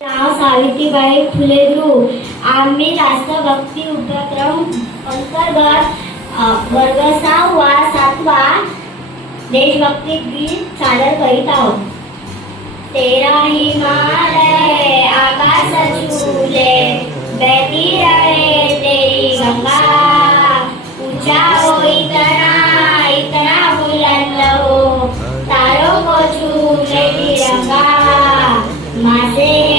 नाव सावित्रीबाई फुले गुरु. आम्ही राष्ट्रभक्ती उपक्रम अंतर्गत वर्ग 6वा देशभक्ती गीत सादर करीत आहोत. तेरा हिमालय आकाश छूले बहती रहे तेरी गंगा, ऊंचा हो इतना इतना बुलंद हो तारों को छू ले तिरंगा. माँ से